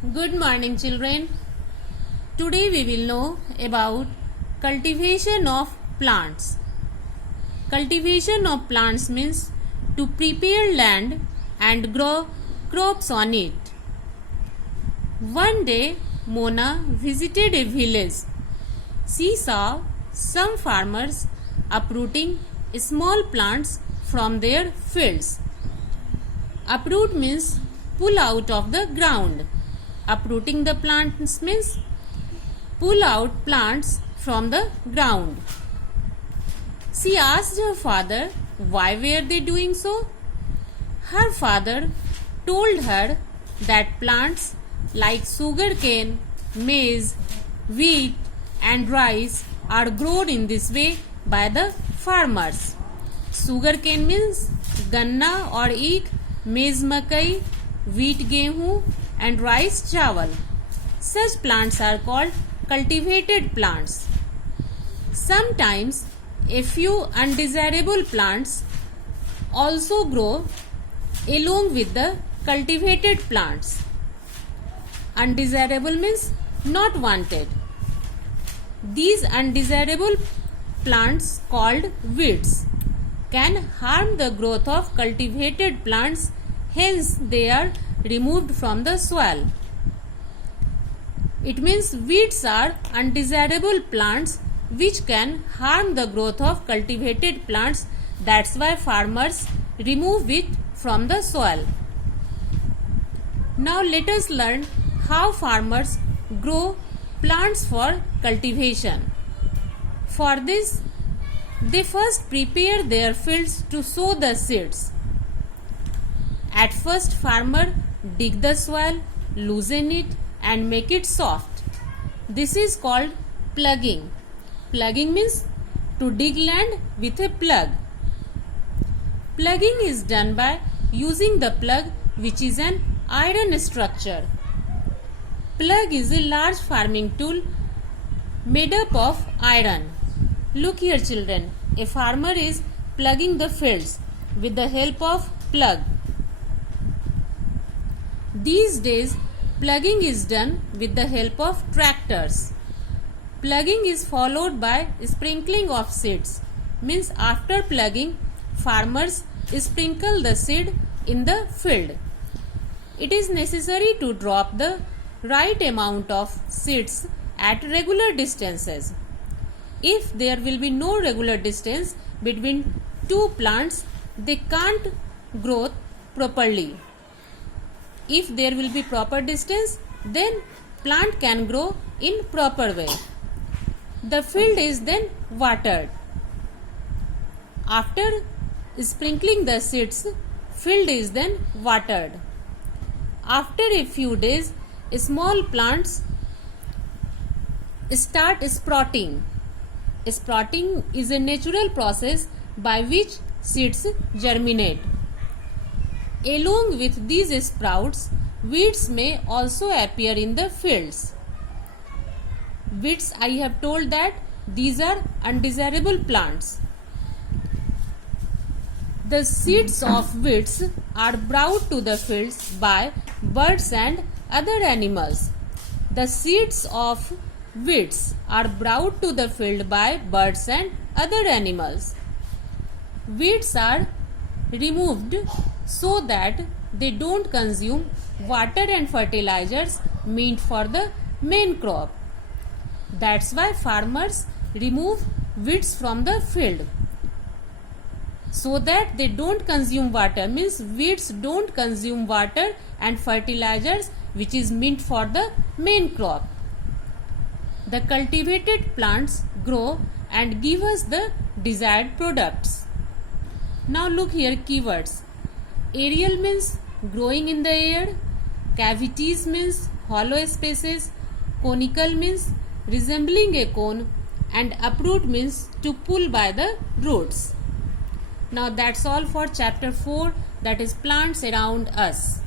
Good morning, children. Today we will know about cultivation of plants. Cultivation of plants means to prepare land and grow crops on it. One day, Mona visited a village. She saw some farmers uprooting small plants from their fields. Uproot means pull out of the ground. Uprooting the plants means pull out plants from the ground. She asked her father why were they doing so. Her father told her that plants like sugarcane, maize, wheat and rice are grown in this way by the farmers. Sugarcane means ganna or eek, maize makai, wheat gehu and rice chawal. Such plants are called cultivated plants. Sometimes a few undesirable plants also grow along with the cultivated plants. Undesirable means not wanted. These undesirable plants called weeds can harm the growth of cultivated plants, hence they are removed from the soil. It means weeds are undesirable plants which can harm the growth of cultivated plants. That's why farmers remove it from the soil. Now let us learn how farmers grow plants for cultivation. For this, they first prepare their fields to sow the seeds. At first, farmer dig the soil, loosen it and make it soft. This is called plugging. Plugging means to dig land with a plug. Plugging is done by using the plug, which is an iron structure. Plug is a large farming tool made up of iron. Look here, children. A farmer is plugging the fields with the help of plug. These days, plugging is done with the help of tractors. Plugging is followed by sprinkling of seeds. Means after plugging, farmers sprinkle the seed in the field. It is necessary to drop the right amount of seeds at regular distances. If there will be no regular distance between two plants, they can't grow properly. If there will be proper distance, then plant can grow in proper way. The field is then watered. After sprinkling the seeds, field is then watered. After a few days, small plants start sprouting. Sprouting is a natural process by which seeds germinate. Along with these sprouts, weeds may also appear in the fields. Weeds, I have told that these are undesirable plants. The seeds of weeds are brought to the fields by birds and other animals. The seeds of weeds are brought to the field by birds and other animals. Weeds are removed so that they don't consume water and fertilizers meant for the main crop. That's why farmers remove weeds from the field. So that they don't consume water, means weeds don't consume water and fertilizers which is meant for the main crop. The cultivated plants grow and give us the desired products. Now look here, keywords. Aerial means growing in the air. Cavities means hollow spaces. Conical means resembling a cone. And uproot means to pull by the roots. Now that's all for chapter 4, that is plants around us.